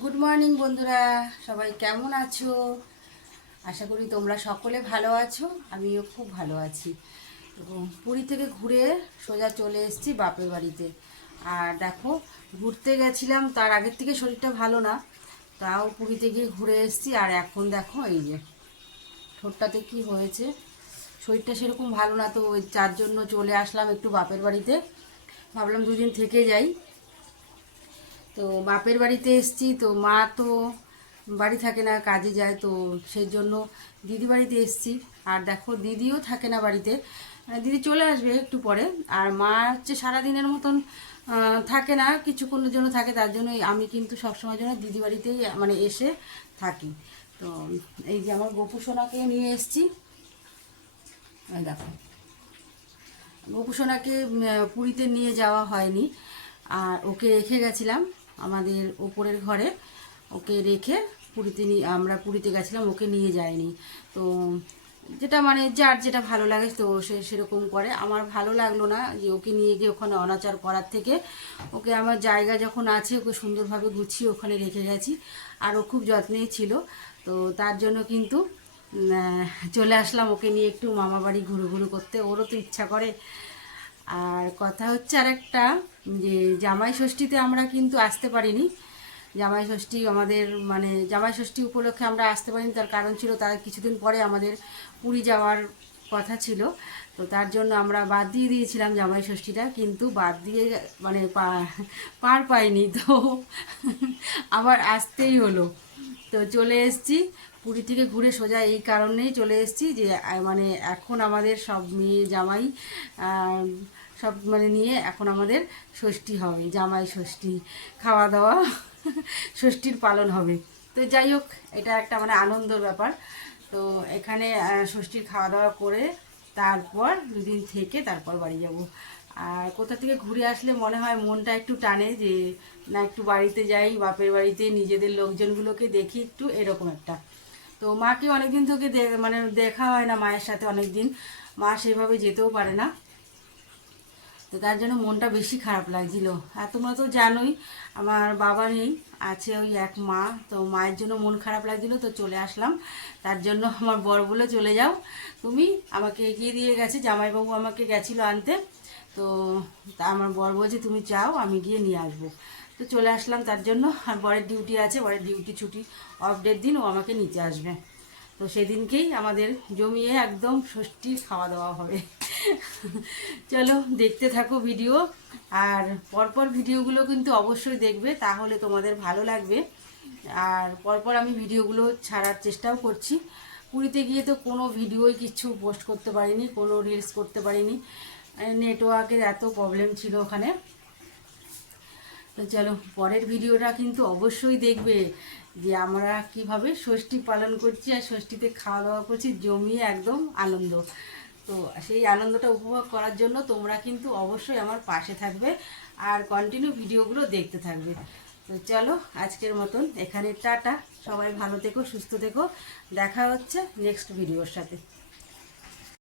Good morning বন্ধুরা, সবাই কেমন আছো? আশা করি তোমরা সকলে ভালো আছো। আমিও খুব ভালো আছি। এবং পুরী থেকে ঘুরে সোজা চলে এসেছি বাপের বাড়িতে। আর দেখো, ঘুরতে গেছিলাম, তার আগের থেকে শরীরটা ভালো না, তাও পুরীতে গিয়ে ঘুরে এসেছি। আর এখন দেখো এই যে ঠোঁটটাতে কি হয়েছে, শরীরটা সেরকম ভালো না, তো ওই যার জন্য চলে আসলাম একটু বাপের বাড়িতে। ভাবলাম দুদিন থেকে যাই। তো বাপের বাড়িতে এসছি, তো মা তো বাড়ি থাকে না, কাজে যায়, তো সেই জন্য দিদি বাড়িতে এসছি। আর দেখো, দিদিও থাকে না বাড়িতে, দিদি চলে আসবে একটু পরে। আর মা হচ্ছে সারাদিনের মতন থাকে না, কিছুক্ষণের জন্য থাকে, তার জন্য আমি কিন্তু সবসময় জন্য দিদি বাড়িতেই মানে এসে থাকি। তো এই যে আমার গোপু সোনাকে নিয়ে এসছি, দেখো গোপু সোনাকে পুরীতে নিয়ে যাওয়া হয়নি, আর ওকে রেখে গেছিলাম আমাদের ওপরের ঘরে। ওকে রেখে আমরা পুরীতে গেছিলাম, ওকে নিয়ে যায়নি। তো যেটা মানে যার যেটা ভালো লাগে তো সে সেরকম করে। আমার ভালো লাগলো না যে ওকে নিয়ে গিয়ে ওখানে অনাচার করার থেকে, ওকে আমার জায়গা যখন আছে ওকে সুন্দরভাবে গুছিয়ে ওখানে রেখে গেছি। আর ও খুব যত্নেই ছিল, তো তার জন্য কিন্তু চলে আসলাম ওকে নিয়ে একটু মামা বাড়ি ঘুরু ঘুরু করতে। ওরও তো ইচ্ছা করে। আর কথা হচ্ছে আরেকটা, যে জামাই ষষ্ঠীতে আমরা কিন্তু আসতে পারিনি। জামাই ষষ্ঠী আমাদের মানে জামাই ষষ্ঠী উপলক্ষে আমরা আসতে পারিনি, তার কারণ ছিল তার কিছুদিন পরে আমাদের পুরী যাওয়ার কথা ছিল। তো তার জন্য আমরা বাদ দিয়ে দিয়েছিলাম জামাই ষষ্ঠীটা, কিন্তু বাদ দিয়ে মানে পার পাইনি, তো আবার আসতেই হলো। তো চলে এসেছি পুরী থেকে ঘুরে সোজা এই কারণেই চলে এসেছি যে মানে এখন আমাদের সব মেয়ে জামাই সব মানে নিয়ে এখন আমাদের ষষ্ঠী হবে, জামাই ষষ্ঠী, খাওয়া দাওয়া ষষ্ঠীর পালন হবে। তো যাই হোক, এটা একটা মানে আনন্দের ব্যাপার। তো এখানে ষষ্ঠীর খাওয়া দাওয়া করে তারপর দুদিন থেকে তারপর বাড়ি যাব। আর কোথা থেকে ঘুরে আসলে মনে হয় মনটা একটু টানে যে না, একটু বাড়িতে যাই, বাপের বাড়িতে নিজেদের লোকজনগুলোকে দেখি একটু, এরকম একটা। তো মাকে অনেকদিন থেকে মানে দেখা হয় না, মায়ের সাথে অনেক দিন, মা সেভাবে যেতেও পারে না, তো তার জন্য মনটা বেশি খারাপ লাগছিল। আর তোমরা তো জানোই আমার বাবা নেই, আছে ওই এক মা, তো মায়ের জন্য মন খারাপ লাগছিল, তো চলে আসলাম। তার জন্য আমার বর বলে চলে যাও তুমি, আমাকে এগিয়ে দিয়ে গেছে, জামাইবাবু আমাকে গেছিলো আনতে। তো তা আমার বর বলছে তুমি যাও, আমি গিয়ে নিয়ে আসবো। তো চলে আসলাম তার জন্য। আর বরের ডিউটি আছে, বরের ডিউটি ছুটি অফ ডের দিন ও আমাকে নিতে আসবে। তো সেদিনকেই আমাদের জমিয়ে একদম ষষ্ঠীর খাওয়া দাওয়া হবে। চলো দেখতে থাকো ভিডিও, আর পরপর ভিডিওগুলো কিন্তু অবশ্যই দেখবে, তাহলে তোমাদের ভালো লাগবে। আর পরপর আমি ভিডিওগুলো ছাড়ার চেষ্টাও করছি। পুরীতে গিয়ে তো কোনো ভিডিওই কিছু পোস্ট করতে পারিনি, কোনো রিলস করতে পারিনি, নেটওয়ার্কের এত প্রবলেম ছিল ওখানে। তো চলো পরের ভিডিওটা কিন্তু অবশ্যই দেখবে, যে আমরা কিভাবে ষষ্ঠী পালন করছি আর ষষ্ঠীতে খাওয়া দাওয়া করছি জমিয়ে একদম আনন্দ। তো সেই আনন্দটা উপভোগ করার জন্য তোমরা কিন্তু অবশ্যই আমার পাশে থাকবে আর কন্টিনিউ ভিডিওগুলো দেখতে থাকবে। তো চলো আজকের মতন এখানে টাটা, সবাই ভালো থেকো, সুস্থ থেকো, দেখা হচ্ছে নেক্সট ভিডিওর সাথে।